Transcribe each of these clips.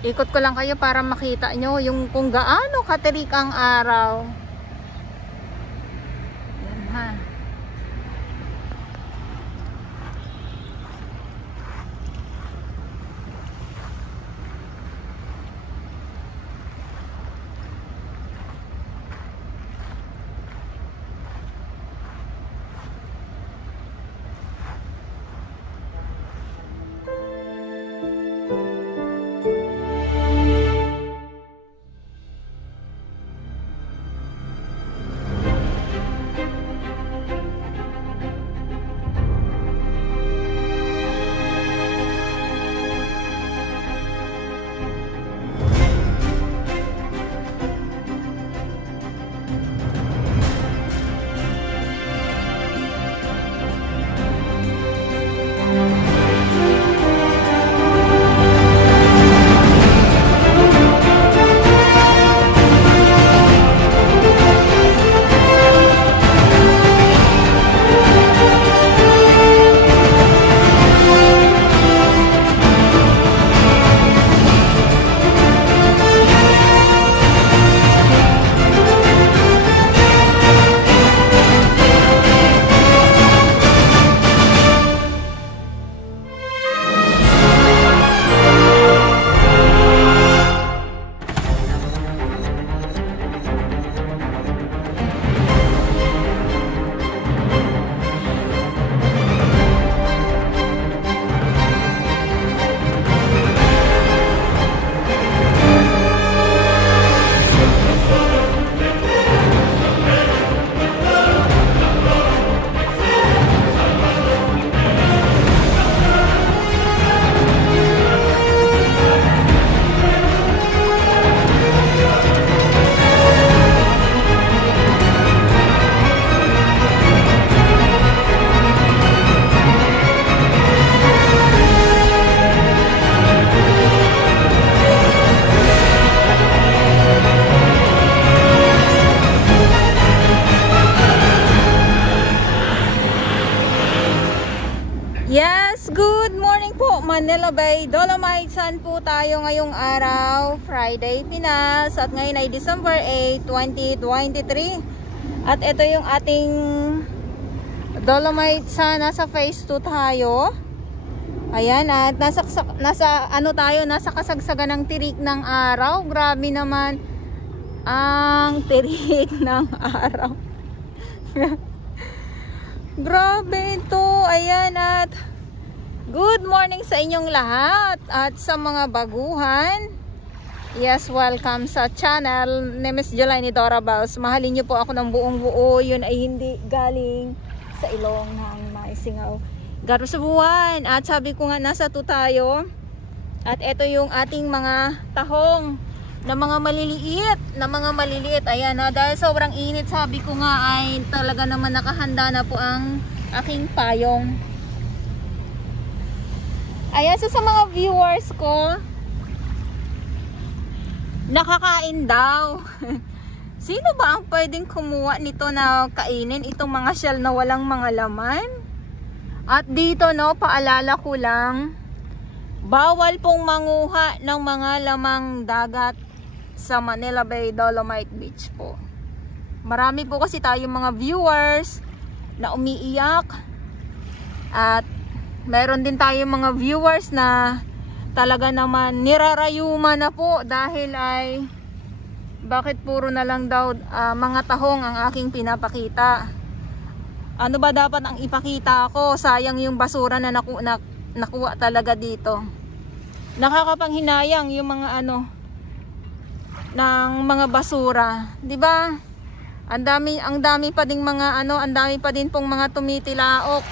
Ikot ko lang kayo para makita nyo yung kung gaano katirik ang araw. Yan ha. Yes, good morning po Manila Bay, Dolomites. Saan po tayo ngayong araw? Friday, Pinas. At ngayon ay December 8, 2023. At ito yung ating Dolomites. Nasa phase 2 tayo. Ayan, at nasa kasagsagan ng tirik ng araw. Grabe naman ang tirik ng araw. Grabe ito. Ayan, at good morning sa inyong lahat at sa mga baguhan. Yes, welcome sa channel ni Miss Jelani Dora Baus. Mahalin niyo po ako ng buong buo. Yun ay hindi galing sa ilong ng maisingaw. Garo sa buwan. At sabi ko nga, nasa 2 tayo. At ito yung ating mga tahong na mga maliliit. Ayan, dahil sobrang init, sabi ko nga ay talaga naman nakahanda na po ang aking payong. Ayan, so sa mga viewers ko, nakakain daw. Sino ba ang pwedeng kumuha nito na kainin itong mga shell na walang mga laman? At dito, no, paalala ko lang, bawal pong manguha ng mga lamang dagat sa Manila Bay, Dolomite Beach po. Marami po kasi tayong mga viewers na umiiyak. At meron din tayong mga viewers na talaga naman nirarayuma na po dahil ay bakit puro na lang daw mga tahong ang aking pinapakita. Ano ba dapat ang ipakita ko? Sayang yung basura na nakuha talaga dito. Nakakapanghinayang yung mga ng mga basura, 'di ba? Ang dami pa ding mga ang dami pa din pong mga tumitilaok.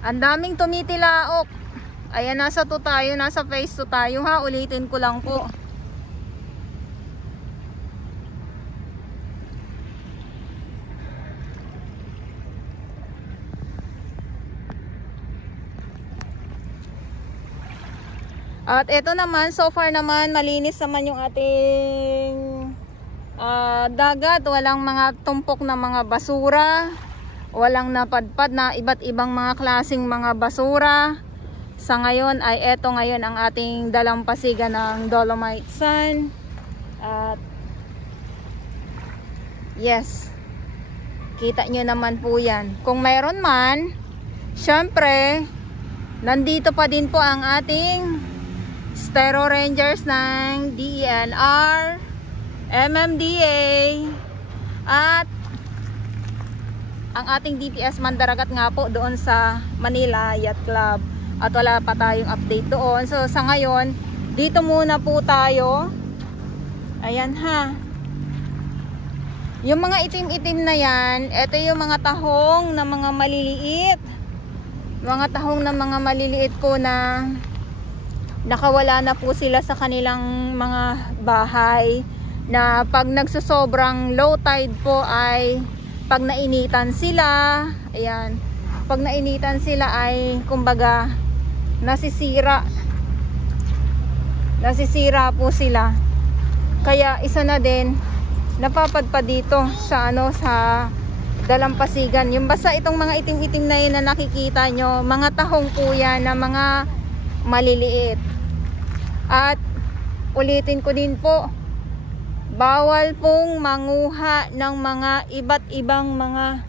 Ang daming tumitilaok. Ayan, nasa 2 tayo, nasa phase 2 tayo ha. Ulitin ko lang po. At ito naman, so far naman, malinis naman yung ating dagat. Walang mga tumpok na mga basura. Walang napadpad na iba't ibang mga klaseng mga basura. Sa ngayon ay eto ngayon ang ating dalampasigan ng Dolomite Sun. At yes, kita nyo naman po yan. Kung mayroon man, syempre nandito pa din po ang ating Stero Rangers ng DENR, MMDA, at ang ating DPS Mandaragat nga po doon sa Manila Yacht Club. At wala pa tayong update doon. So sa ngayon, dito muna po tayo. Ayan ha. Yung mga itim-itim na yan, ito yung mga tahong na mga maliliit. Mga tahong na mga maliliit po na nakawala na po sila sa kanilang mga bahay. Na pag nagsusobrang low tide po ay pag nainitan sila, ayan, pag nainitan sila ay kumbaga nasisira po sila. Kaya isa na din napapadpa dito sa sa dalampasigan. Yung basta itong mga itim-itim na yun na nakikita nyo, mga tahong po yan na mga maliliit. At ulitin ko din po, bawal pong manguha ng mga iba't ibang mga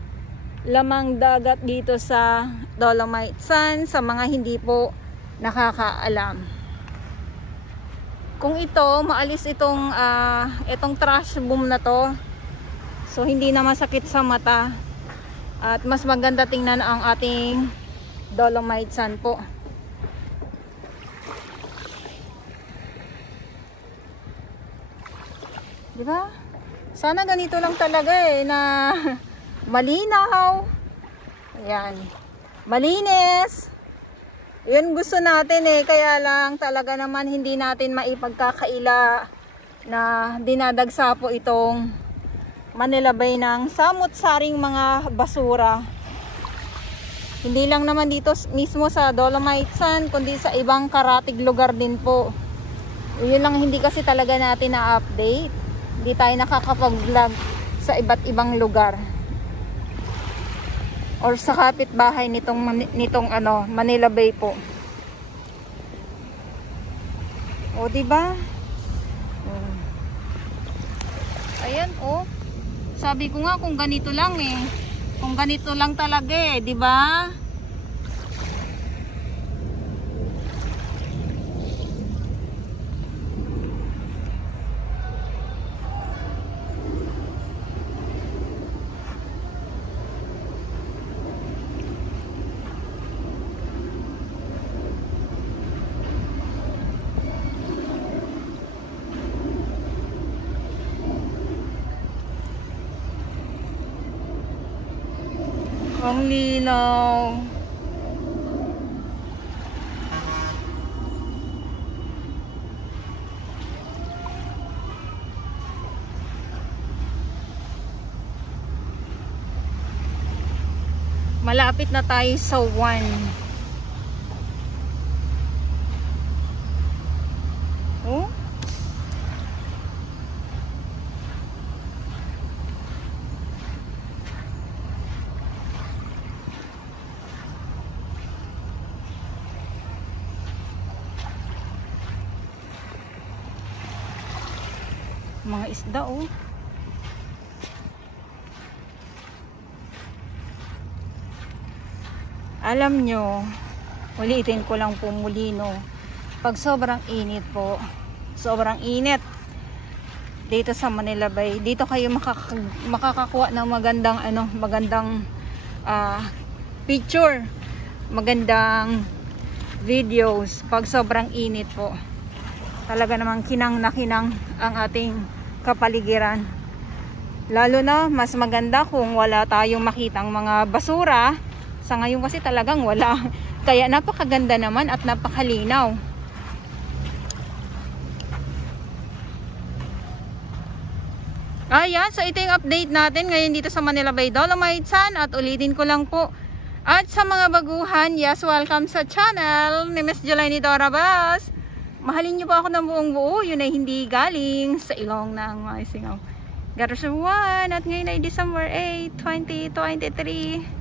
lamang dagat dito sa Dolomite Sun sa mga hindi po nakakaalam. Kung ito, maalis itong trash boom na to, so hindi na masakit sa mata at mas maganda tingnan ang ating Dolomite Sun po. Diba? Sana ganito lang talaga na malinaw. Ayan. Malinis. Yun gusto natin kaya lang talaga naman hindi natin maipagkakaila na dinadagsa po itong Manila Bay ng samot-saring mga basura. Hindi lang naman dito mismo sa Dolomite Sun, kundi sa ibang karatig lugar din po. Yun lang hindi kasi talaga natin na-update. Hindi tayo nakakapag-vlog sa iba't ibang lugar. Or sa kapitbahay nitong Manila Bay po. O di ba? Ayan Sabi ko nga kung ganito lang Kung ganito lang talaga di ba? Ang linaw. Malapit na tayo sa 1. Mga isda Alam nyo, ulitin ko lang po muli pag sobrang init po, sobrang init dito sa Manila Bay, dito kayo makakakuha ng magandang picture, magandang videos pag sobrang init po. Talaga namang kinang na kinang ang ating kapaligiran. Lalo na mas maganda kung wala tayong makitang mga basura. Sa ngayon kasi talagang wala. Kaya napakaganda naman at napakalinaw. Ayan, so ito yung update natin ngayon dito sa Manila Bay Dolomite Sun. At ulitin ko lang po. At sa mga baguhan, yes, welcome sa channel ni Miss Jelani Dora Bas. Mahalin niyo po ako ng buong buo. Yun ay hindi galing sa ilong ng mga singaw. Garoswan at ngayon ay December 8, 2023.